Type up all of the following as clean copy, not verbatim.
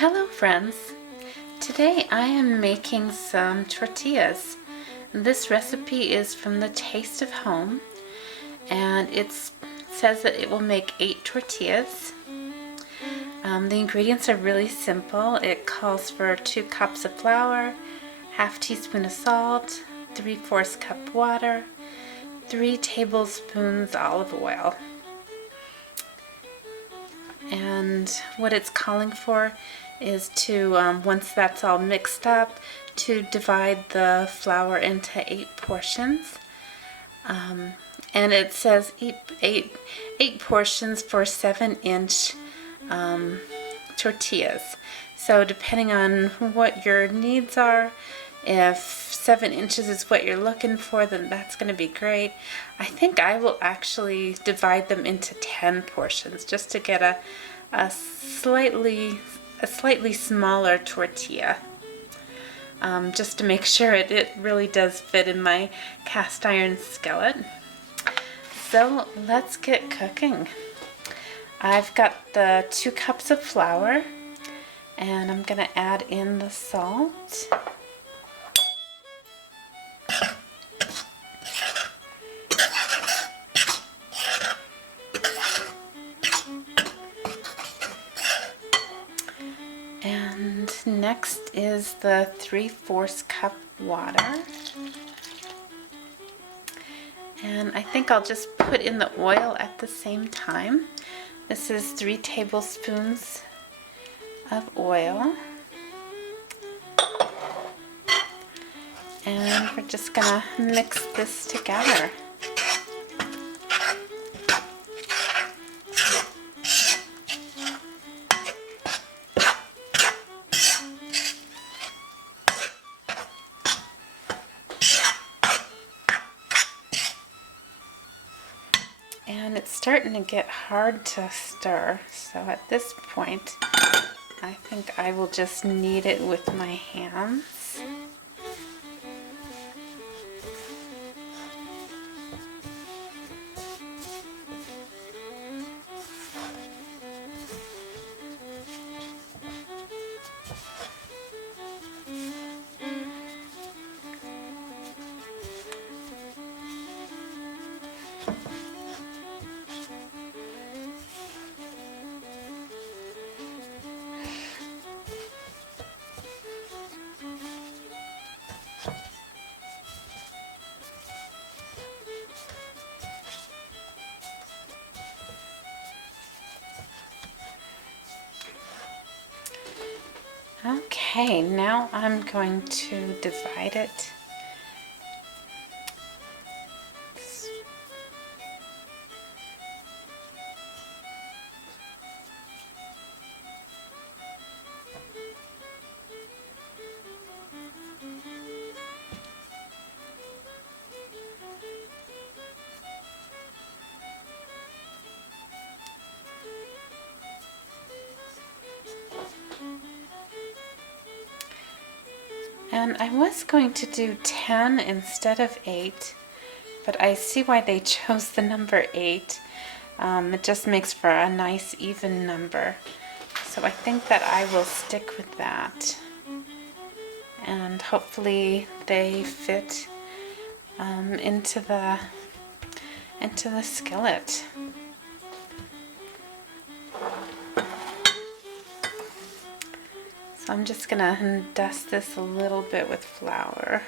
Hello friends! Today I am making some tortillas. This recipe is from the Taste of Home and it says that it will make 8 tortillas. The ingredients are really simple. It calls for 2 cups of flour, half teaspoon of salt, 3/4 cup water, 3 tablespoons olive oil. And what it's calling for is to, once that's all mixed up, to divide the flour into 8 portions. And it says eight portions for 7-inch tortillas. So depending on what your needs are, if 7 inches is what you're looking for, then that's going to be great. I think I will actually divide them into 10 portions just to get a slightly smaller tortilla. Just to make sure it really does fit in my cast iron skillet. So let's get cooking. I've got the 2 cups of flour and I'm going to add in the salt. And next is the 3/4 cup water. And I think I'll just put in the oil at the same time. This is 3 tablespoons of oil. And we're just gonna mix this together. And it's starting to get hard to stir, so at this point I think I will just knead it with my hands. Okay, now I'm going to divide it. And I was going to do 10 instead of 8, but I see why they chose the number 8. It just makes for a nice even number. So I think that I will stick with that. And hopefully they fit into the skillet. So I'm just gonna dust this a little bit with flour.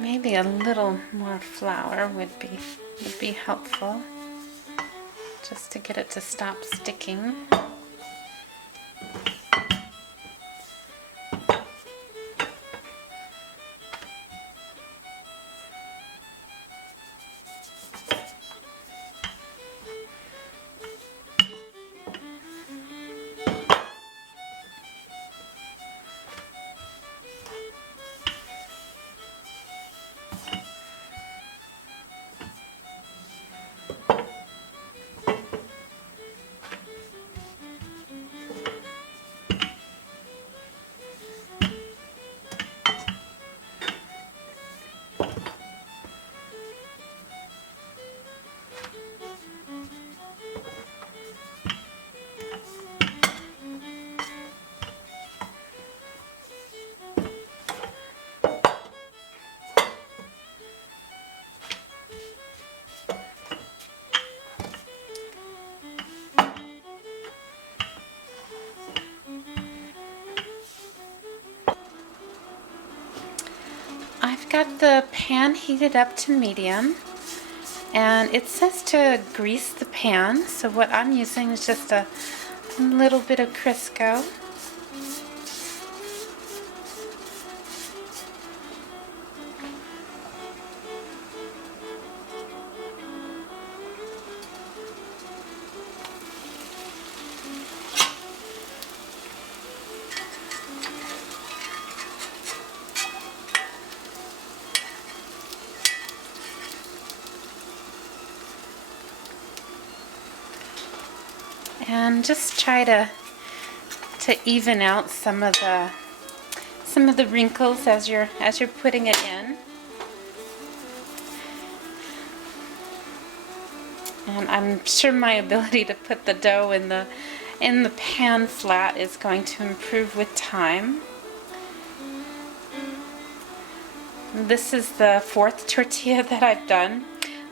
Maybe a little more flour would be helpful, just to get it to stop sticking. I've got the pan heated up to medium, and it says to grease the pan, so what I'm using is just a little bit of Crisco. And just try to even out some of the wrinkles as you're putting it in. And I'm sure my ability to put the dough in the pan flat is going to improve with time. This is the 4th tortilla that I've done.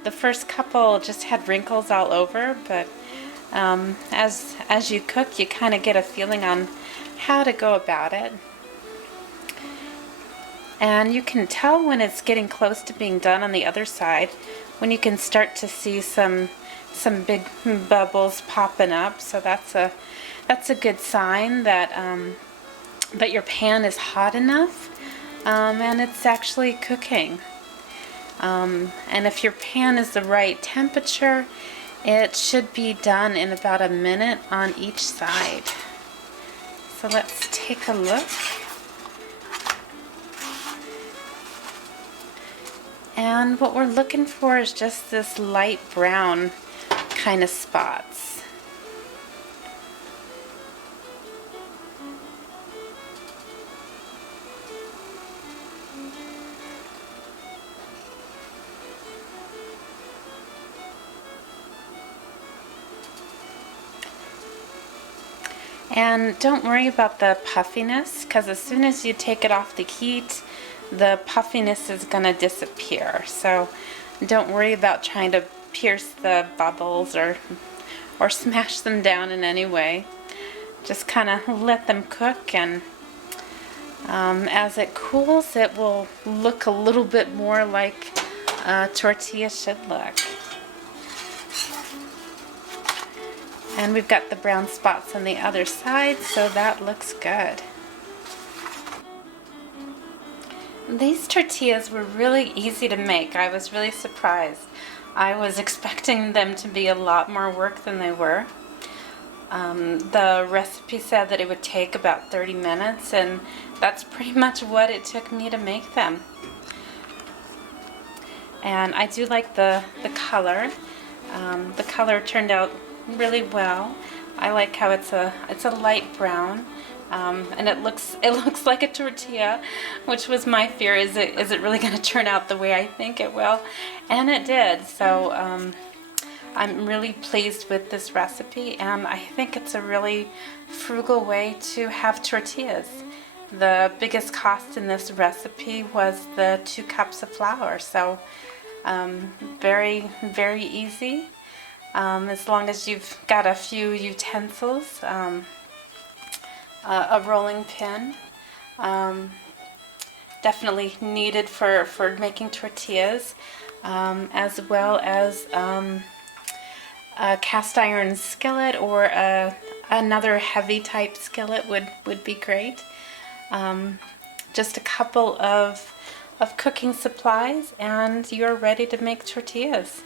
The first couple just had wrinkles all over, but as you cook, you kind of get a feeling on how to go about it. And you can tell when it's getting close to being done on the other side, when you can start to see some big bubbles popping up. So that's a good sign that that your pan is hot enough and it's actually cooking. And if your pan is the right temperature, it should be done in about a minute on each side. So let's take a look. And what we're looking for is just this light brown kind of spots. And don't worry about the puffiness, because as soon as you take it off the heat, the puffiness is going to disappear. So don't worry about trying to pierce the bubbles or smash them down in any way. Just kind of let them cook, and as it cools, it will look a little bit more like a tortilla should look. And we've got the brown spots on the other side, so that looks good. These tortillas were really easy to make. I was really surprised. I was expecting them to be a lot more work than they were. The recipe said that it would take about 30 minutes, and that's pretty much what it took me to make them. And I do like the color. The color turned out really well. I like how it's a light brown, and it looks like a tortilla, which was my fear. Is it really going to turn out the way I think it will? And it did. So I'm really pleased with this recipe, and I think it's a really frugal way to have tortillas. The biggest cost in this recipe was the 2 cups of flour, so very, very easy. As long as you've got a few utensils, a rolling pin, definitely needed for making tortillas, as well as a cast iron skillet or another heavy type skillet would be great. Just a couple of cooking supplies and you're ready to make tortillas.